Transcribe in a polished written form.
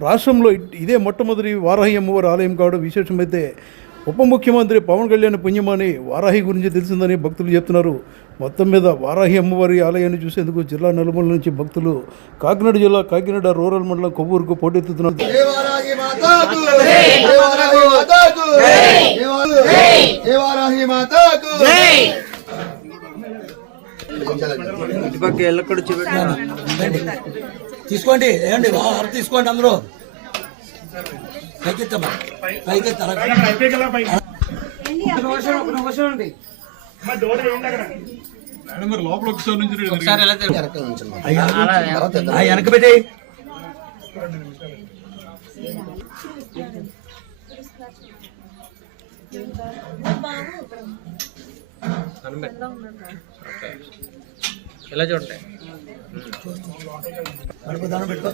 రాష్ట్రంలో ఇదే మొట్టమొదటి వారాహి అమ్మవారి ఆలయం కావడం విశేషమైతే ఉప ముఖ్యమంత్రి పవన్ కళ్యాణ్ పుణ్యమని వారాహి గురించి తెలిసిందని భక్తులు చెప్తున్నారు. మొత్తం మీద వారాహి అమ్మవారి ఆలయాన్ని చూసేందుకు జిల్లా నలుమూల నుంచి భక్తులు కాకినాడ జిల్లా కాకినాడ రూరల్ మండలం కొవ్వూరుకు పోటెత్తుతున్నారు. తీసుకోండి ఏమండి తీసుకోండి అందరూ పైకెత్తమ్మా పైకెత్తారా వెనక పెట్టి ఎలా చూడండి పెట్టుకో